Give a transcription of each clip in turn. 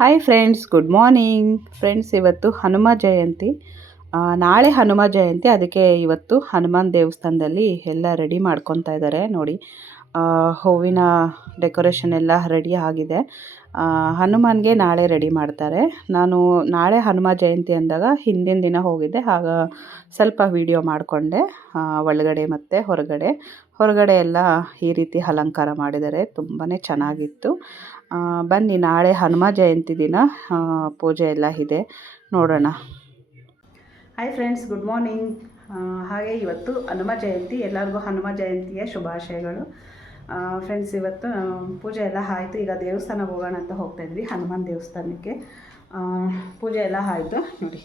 Hi friends, good morning friends. ಇವತ್ತು ಹನುಮ ಜಯಂತಿ. ನಾಳೆ ಹನುಮ ಜಯಂತಿ, ಅದಕ್ಕೆ ಇವತ್ತು ಹನುಮಾನ್ ದೇವಸ್ಥಾನದಲ್ಲಿ ಎಲ್ಲ ರೆಡಿ ಮಾಡ್ಕೊತಾ ಇದ್ದಾರೆ ನೋಡಿ. ಹೂವಿನ ಡೆಕೋರೇಷನ್ ಎಲ್ಲ ರೆಡಿ ಆಗಿದೆ. ಹನುಮಾನ್ಗೆ ನಾಳೆ ರೆಡಿ ಮಾಡ್ತಾರೆ. ನಾನು ನಾಳೆ ಹನುಮ ಜಯಂತಿ ಅಂದಾಗ ಹಿಂದಿನ ದಿನ ಹೋಗಿದ್ದೆ, ಆಗ ಸ್ವಲ್ಪ ವಿಡಿಯೋ ಮಾಡಿಕೊಂಡೆ. ಒಳಗಡೆ ಮತ್ತು ಹೊರಗಡೆ ಎಲ್ಲ ಈ ರೀತಿ ಅಲಂಕಾರ ಮಾಡಿದ್ದಾರೆ, ತುಂಬಾ ಚೆನ್ನಾಗಿತ್ತು. ಬನ್ನಿ, ನಾಳೆ ಹನುಮ ಜಯಂತಿ ದಿನ ಪೂಜೆ ಎಲ್ಲ ಇದೆ, ನೋಡೋಣ. Hi friends, good morning. ಹಾಗೆ ಇವತ್ತು ಹನುಮ ಜಯಂತಿ, ಎಲ್ಲರಿಗೂ ಹನುಮ ಜಯಂತಿಯ ಶುಭಾಶಯಗಳು. ಫ್ರೆಂಡ್ಸ್, ಇವತ್ತು ಪೂಜೆ ಎಲ್ಲ ಆಯಿತು. ಈಗ ದೇವಸ್ಥಾನಕ್ಕೆ ಹೋಗೋಣ ಅಂತ ಹೋಗ್ತಾಯಿದ್ವಿ, ಹನುಮಾನ್ ದೇವಸ್ಥಾನಕ್ಕೆ. ಪೂಜೆ ಎಲ್ಲ ಆಯಿತು ನೋಡಿ.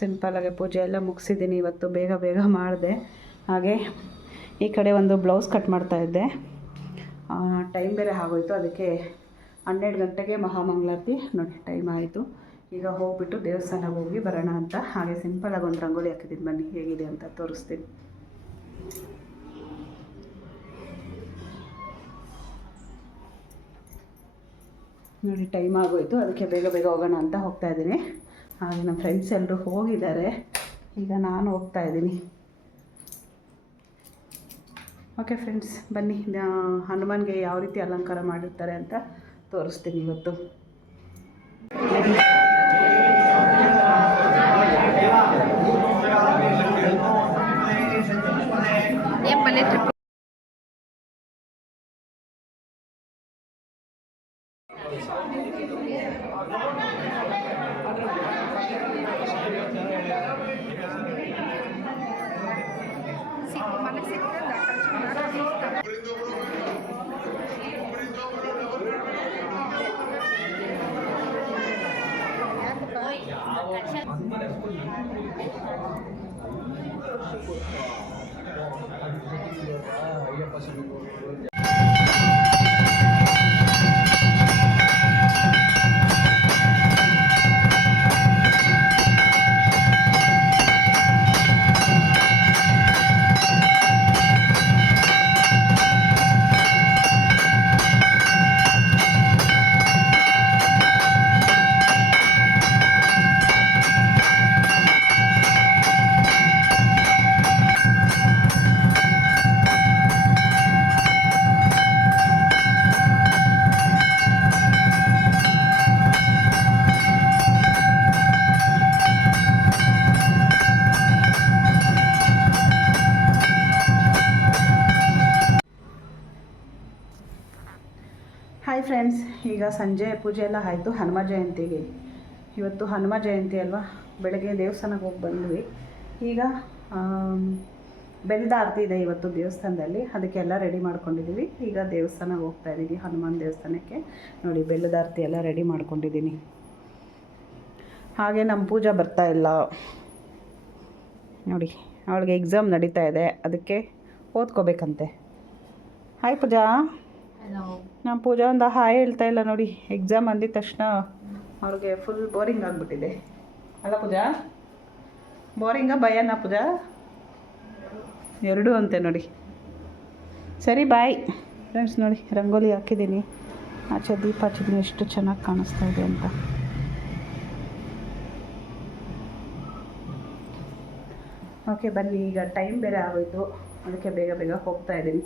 ಸಿಂಪಲಾಗಿ ಪೂಜೆ ಎಲ್ಲ ಮುಗಿಸಿದ್ದೀನಿ. ಇವತ್ತು ಬೇಗ ಮಾಡಿದೆ. ಹಾಗೆ ಈ ಕಡೆ ಒಂದು ಬ್ಲೌಸ್ ಕಟ್ ಮಾಡ್ತಾಯಿದ್ದೆ. ಟೈಮ್ ಬೇರೆ ಆಗೋಯ್ತು, ಅದಕ್ಕೆ 12 ಗಂಟೆಗೆ ಮಹಾಮಂಗಳಾರತಿ ನೋಡಿ, ಟೈಮ್ ಆಯಿತು. ಈಗ ಹೋಗ್ಬಿಟ್ಟು ದೇವಸ್ಥಾನಕ್ಕೆ ಹೋಗಿ ಬರೋಣ ಅಂತ. ಹಾಗೆ ಸಿಂಪಲಾಗಿ ಒಂದು ರಂಗೋಲಿ ಹಾಕಿದ್ದೀನಿ, ಬನ್ನಿ ಹೇಗಿದೆ ಅಂತ ತೋರಿಸ್ತೀನಿ. ನೋಡಿ, ಟೈಮ್ ಆಗೋಯ್ತು, ಅದಕ್ಕೆ ಬೇಗ ಹೋಗೋಣ ಅಂತ ಹೋಗ್ತಾಯಿದ್ದೀನಿ. ಹಾಗೆ ನಮ್ಮ ಫ್ರೆಂಡ್ಸ್ ಎಲ್ಲರೂ ಹೋಗಿದ್ದಾರೆ, ಈಗ ನಾನು ಹೋಗ್ತಾಯಿದ್ದೀನಿ. ಓಕೆ ಫ್ರೆಂಡ್ಸ್, ಬನ್ನಿ ಹನುಮಾನ್ಗೆ ಯಾವ ರೀತಿ ಅಲಂಕಾರ ಮಾಡಿರ್ತಾರೆ ಅಂತ ತೋರಿಸ್ತೀನಿ ಇವತ್ತು. ಹಾಯ್ ಫ್ರೆಂಡ್ಸ್, ಈಗ ಸಂಜೆ ಪೂಜೆ ಎಲ್ಲ ಆಯಿತು ಹನುಮ ಜಯಂತಿಗೆ. ಇವತ್ತು ಹನುಮ ಜಯಂತಿ ಅಲ್ವಾ, ಬೆಳಗ್ಗೆ ದೇವಸ್ಥಾನಕ್ಕೆ ಹೋಗಿ ಬಂದ್ವಿ. ಈಗ ಬೆಲ್ಲದ ಆರತಿ ಇದೆ ಇವತ್ತು ದೇವಸ್ಥಾನದಲ್ಲಿ, ಅದಕ್ಕೆಲ್ಲ ರೆಡಿ ಮಾಡ್ಕೊಂಡಿದ್ದೀವಿ. ಈಗ ದೇವಸ್ಥಾನಕ್ಕೆ ಹೋಗ್ತಾಯಿದ್ದೀವಿ, ಹನುಮಾನ್ ದೇವಸ್ಥಾನಕ್ಕೆ. ನೋಡಿ, ಬೆಲ್ಲದ ಆರತಿ ಎಲ್ಲ ರೆಡಿ ಮಾಡ್ಕೊಂಡಿದ್ದೀನಿ. ಹಾಗೆ ನಮ್ಮ ಪೂಜಾ ಬರ್ತಾ ಇಲ್ಲ ನೋಡಿ, ಅವಳಿಗೆ ಎಕ್ಸಾಮ್ ನಡೀತಾ ಇದೆ, ಅದಕ್ಕೆ ಓದ್ಕೋಬೇಕಂತೆ. ಹಾಯ್ ಪೂಜಾ. ನಮ್ಮ ಪೂಜಾ ಒಂದು ಹಾಯ್ ಹೇಳ್ತಾ ಇಲ್ಲ ನೋಡಿ. ಎಕ್ಸಾಮ್ ಅಂದಿದ ತಕ್ಷಣ ಅವ್ರಿಗೆ ಫುಲ್ ಬೋರಿಂಗ್ ಆಗಿಬಿಟ್ಟಿದೆ ಅಲ್ಲ ಪೂಜಾ? ಬೋರಿಂಗಾ ಭಯನಾ ಪೂಜಾ? ಎರಡೂ ಅಂತೆ ನೋಡಿ. ಸರಿ, ಬಾಯ್ ಫ್ರೆಂಡ್ಸ್. ನೋಡಿ, ರಂಗೋಲಿ ಹಾಕಿದ್ದೀನಿ, ಆಚೆ ದೀಪ ಹಚ್ಚಿದ್ದೀನಿ, ಎಷ್ಟು ಚೆನ್ನಾಗಿ ಕಾಣಿಸ್ತಾ ಇದೆ ಅಂತ. ಓಕೆ, ಬನ್ನಿ. ಈಗ ಟೈಮ್ ಬೇರೆ ಆಗೋಯ್ತು, ಅದಕ್ಕೆ ಬೇಗ ಹೋಗ್ತಾ ಇದ್ದೀನಿ.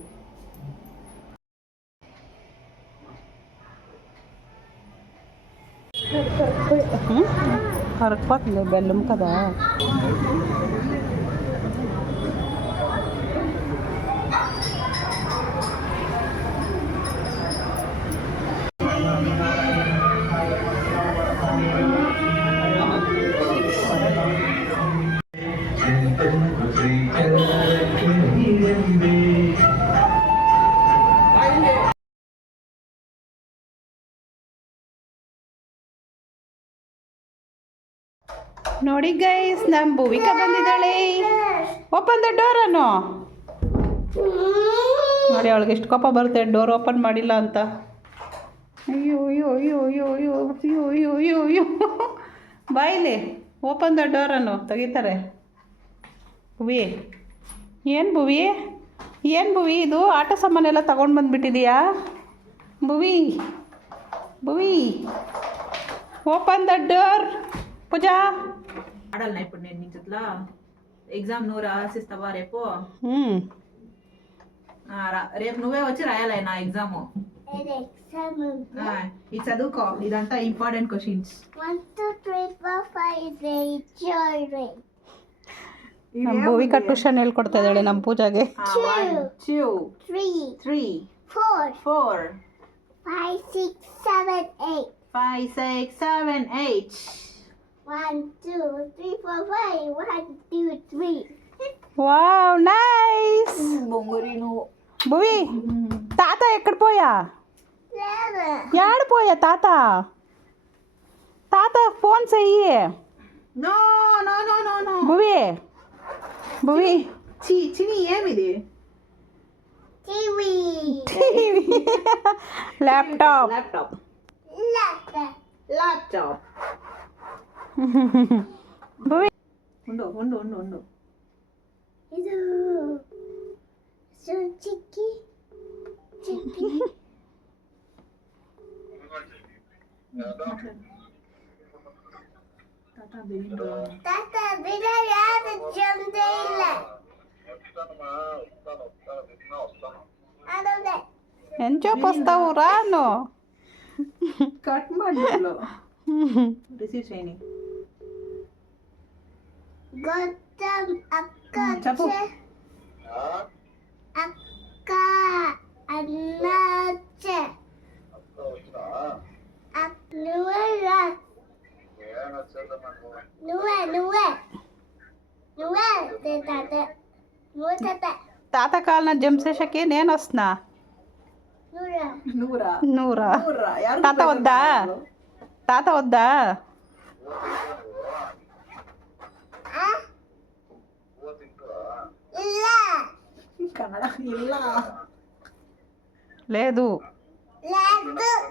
హరక్పోతుంది బెల్లం కదా. ನೋಡಿ ಗೈಸ್, ನಮ್ಮ ಭೂವಿಕಾ ಬಂದಿದ್ದಾಳೆ. ಓಪನ್ ದ ಡೋರ್ ಅನ್ನು ನೋಡಿ. ಅವಳಿಗೆ ಎಷ್ಟು ಕೋಪ ಬರುತ್ತೆ ಡೋರ್ ಓಪನ್ ಮಾಡಿಲ್ಲ ಅಂತ. ಅಯ್ಯೋ ಅಯ್ಯೋ ಅಯ್ಯೋ ಅಯ್ಯೋ ಅಯ್ಯೋ ಅಯ್ಯೋ ಅಯ್ಯೋ ಅಯ್ಯೋ ಅಯ್ಯೋ. ಬಾಯಿಲಿ ಓಪನ್ ದ ಡೋರ್ ಅನ್ನು ತೆಗಿತಾರೆ. ಭುವಿ, ಏನು ಭುವಿ ಇದು ಆಟ ಸಾಮಾನೆಲ್ಲ ತಗೊಂಡು ಬಂದುಬಿಟ್ಟಿದೀಯಾ ಭುವಿ? ಭುವಿ ಓಪನ್ ದ ಡೋರ್. పూజా ఆడాలనా ఇప్పుడు నేను నీ జట్లా ఎగ్జామ్ నువ్వు రాసిస్తావా రేపు? రేపు నువ్వే వచ్చి రాయాలి నా ఎగ్జామ్. ఇది చదువుకో, ఇదంతా ఇంపార్టెంట్ క్వశ్చన్స్. 1 2 3 4 5 6 7 ನಮ್ಮ ಭುವಿಕ ಟ್ಯೂಷನ್ ಹೇಳ್ಕೊಡ್ತಾ ಇದ್ದಾಳೆ ನಮ್ಮ ಪೂಜಾಗೆ. 1 2 3 4 4 5 6 7 8 5 6 7 8 1 2 3 4 5 1 2 3. Wow nice. బొంగురి నువ్వు. భువి తాత ఎక్కడ పోయా? యాడ పోయా తాత? తాత ఫోన్ చెయ్యి. No no no no no. Bhuvi Bhuvi చిని ఏమిది? TV. Laptop. Laptop. Laptop. Bhuvi ఉండు ఉండు ఉండు ఉండు. ಇದು ಚಿಕ್ಕಿ ಚಿಕ್ಕಿ ತಾತ ಬಿಡ ಯಾರು ಜಂದೆ ಇಲ್ಲ ಅದೊಂದೇ ఎంచోపు వస్తావు రాను. కట్ ಮಾಡಿ రిసీవ్ చేయని. గౌతమ్ అక్క చెప్పు. అక్క అన్నాచే నువ్వే తాత నువ్వు తాత తాత కాలిన జంసేషకి నేను వస్తున్నా. నువ్వురా నువ్వురా. నువ్వురా. యారు తాత వద్దా? తాత వద్దా? ಇಲ್ಲ కన్నడ ಇಲ್ಲ. లేదు. లేదు లేదు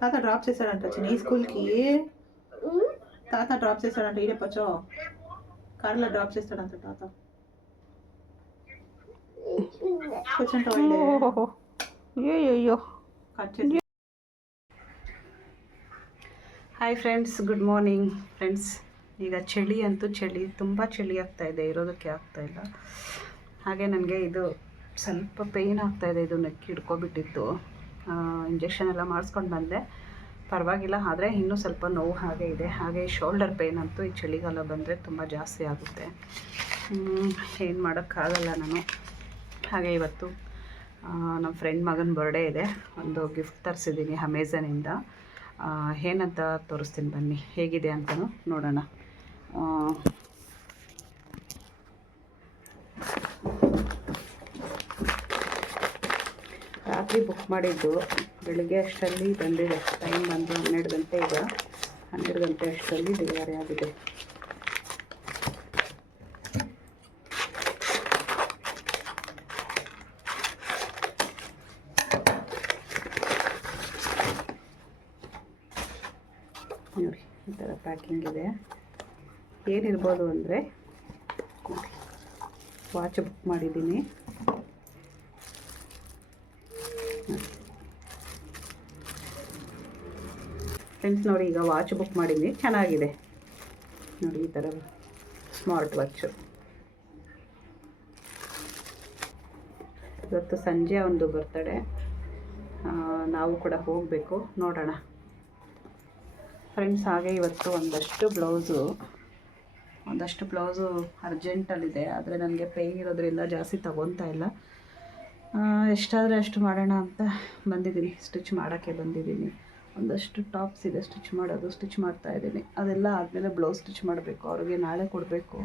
తాత డ్రాప్ చేశాడంట చిన్న ఈ స్కూల్కి. తాత డ్రాప్ చేశాడంట. ఈడే పచ్చో కార్లో డ్రాప్ చేస్తాడంట తాత. కూర్చుంటావు ఈడే. అయ్యో కట్ చేసి. Hi friends, good morning friends. ಈಗ ಚಳಿ ಅಂತೂ ತುಂಬ ಚಳಿ ಆಗ್ತಾಯಿದೆ, ಇರೋದಕ್ಕೆ ಆಗ್ತಾಯಿಲ್ಲ. ಹಾಗೆ ನನಗೆ ಇದು ಸ್ವಲ್ಪ ಪೇಯ್ನ್ ಆಗ್ತಾಯಿದೆ. ಇದು ನೆಕ್ ಹಿಡ್ಕೊಬಿಟ್ಟಿತ್ತು. ಇಂಜೆಕ್ಷನ್ ಎಲ್ಲ ಮಾಡಿಸ್ಕೊಂಡು ಬಂದೆ, ಪರವಾಗಿಲ್ಲ. ಆದರೆ ಇನ್ನೂ ಸ್ವಲ್ಪ ನೋವು ಹಾಗೆ ಇದೆ. ಹಾಗೆ ಶೋಲ್ಡರ್ ಪೇಯ್ನ್ ಅಂತೂ ಈ ಚಳಿಗಾಲ ಬಂದರೆ ತುಂಬ ಜಾಸ್ತಿ ಆಗುತ್ತೆ. ಏನು ಮಾಡೋಕ್ಕಾಗಲ್ಲ ನಾನು. ಹಾಗೆ ಇವತ್ತು ನಮ್ಮ ಫ್ರೆಂಡ್ ಮಗನ ಬರ್ಡೇ ಇದೆ. ಒಂದು ಗಿಫ್ಟ್ ತರಿಸಿದ್ದೀನಿ ಅಮೆಝಾನಿಂದ. ಏನಂತ ತೋರಿಸ್ತೀನಿ ಬನ್ನಿ, ಹೇಗಿದೆ ಅಂತಲೂ ನೋಡೋಣ. ರಾತ್ರಿ ಬುಕ್ ಮಾಡಿದ್ದು, ಬೆಳಿಗ್ಗೆ ಅಷ್ಟರಲ್ಲಿ ಬಂದಿದೆ. ಟೈಮ್ ಬಂದು 12 ಗಂಟೆ. ಈಗ 12 ಗಂಟೆ ಅಷ್ಟರಲ್ಲಿ ಡೆಲಿವರಿ ಆಗಿದೆ. ನೋಡಿ ಈ ಥರ ಪ್ಯಾಕಿಂಗ್ ಇದೆ. ಏನಿರ್ಬೋದು ಅಂದರೆ, ವಾಚ್ ಬುಕ್ ಮಾಡಿದ್ದೀನಿ. ಫ್ರೆಂಡ್ಸ್ ನೋಡಿ, ಈಗ ವಾಚ್ ಬುಕ್ ಮಾಡಿದ್ದೀನಿ, ಚೆನ್ನಾಗಿದೆ ನೋಡಿ. ಈ ಥರ ಸ್ಮಾರ್ಟ್ ವಾಚು. ಇವತ್ತು ಸಂಜೆ ಒಂದು ಬರ್ತಡೆ, ನಾವು ಕೂಡ ಹೋಗಬೇಕು, ನೋಡೋಣ ಫ್ರೆಂಡ್ಸ್. ಹಾಗೆ ಇವತ್ತು ಒಂದಷ್ಟು ಬ್ಲೌಸು ಅರ್ಜೆಂಟಲ್ಲಿದೆ. ಆದರೆ ನನಗೆ ಪೇಯ್ನ್ ಇರೋದ್ರಿಂದ ಜಾಸ್ತಿ ತಗೊತಾ ಇಲ್ಲ. ಎಷ್ಟಾದರೆ ಅಷ್ಟು ಮಾಡೋಣ ಅಂತ ಬಂದಿದ್ದೀನಿ, ಸ್ಟಿಚ್ ಮಾಡೋಕ್ಕೆ ಬಂದಿದ್ದೀನಿ. ಒಂದಷ್ಟು ಟಾಪ್ಸ್ ಇದೆ ಸ್ಟಿಚ್ ಮಾಡ್ತಾಯಿದ್ದೀನಿ. ಅದೆಲ್ಲ ಆದಮೇಲೆ ಬ್ಲೌಸ್ ಸ್ಟಿಚ್ ಮಾಡಬೇಕು, ಅವ್ರಿಗೆ ನಾಳೆ ಕೊಡಬೇಕು.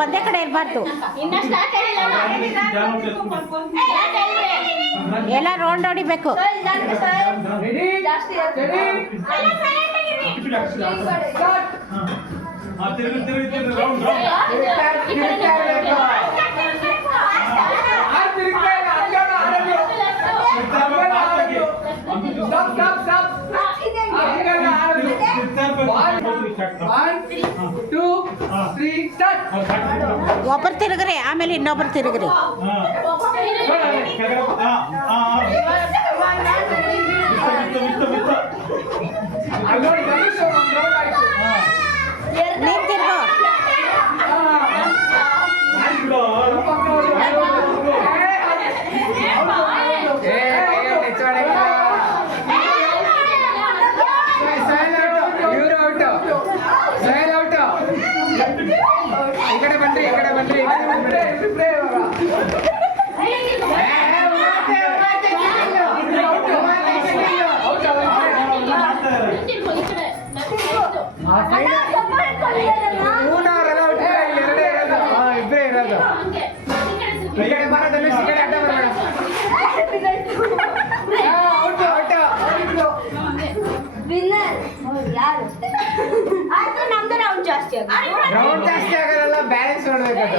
ಒಂದೇ ಕಡೆ ಇರಬಾರ್ದು, ಎಲ್ಲ ರೌಂಡ್ ಹೊಡಿಬೇಕು. ಒಬ್ಬರು ತಿರುಗ್ರಿ, ಆಮೇಲೆ ಇನ್ನೊಬ್ರು ತಿರುಗ್ರಿ. ನೀನ್ ತಿರುಗು. ರೌಂಡ್ ಜಾಸ್ತಿ ಆಗಲ್ಲ, ಬ್ಯಾಲೆನ್ಸ್ ಮಾಡ್ಬೇಕು.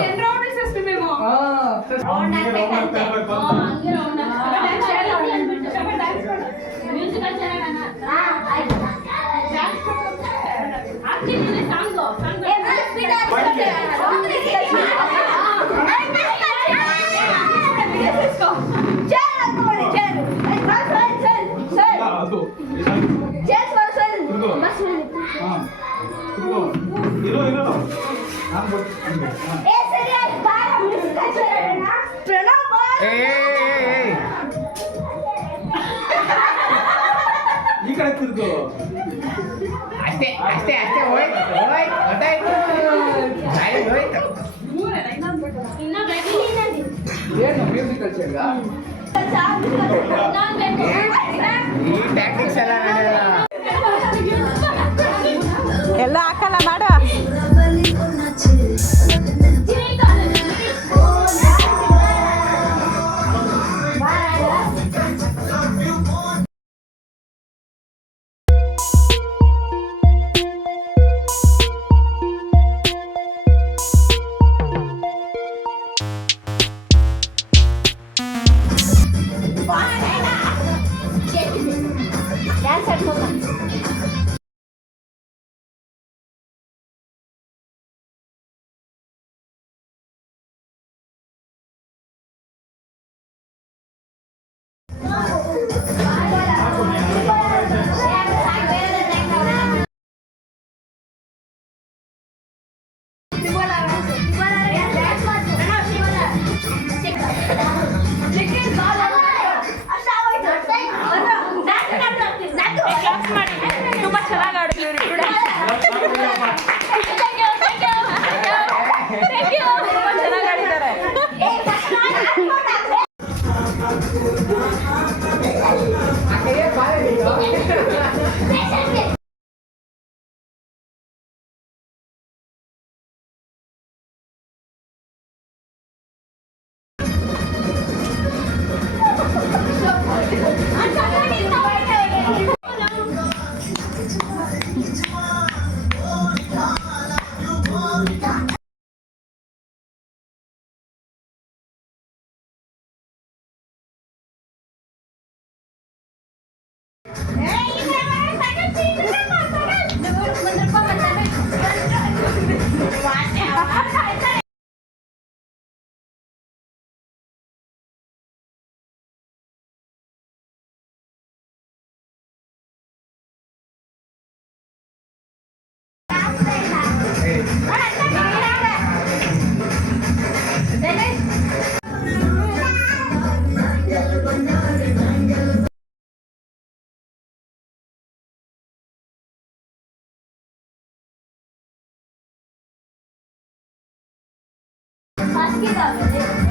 ಈ ಕಡೆ ತಿರ್ಗು. ಅಷ್ಟೇ ಅಷ್ಟೇ ಅಷ್ಟೇ, ಹೋಯ್ತು ಹೋಯ್ತು ಗೊತ್ತಾಯ್ತು. ಏನು ಮ್ಯೂಸಿಕಲ್ ಚೇರ್ ಈ ಟ್ಯಾಕ್ಟಿಕ್ಸ್ ಎಲ್ಲ ನಡೆಯಲ್ಲ. ಎಲ್ಲ ಹಾಕಲ್ಲ ಮಾಡು. ಡ್ಯಾನ್ಸ್ ಆಡ್ಕೊಂಡು basket of it.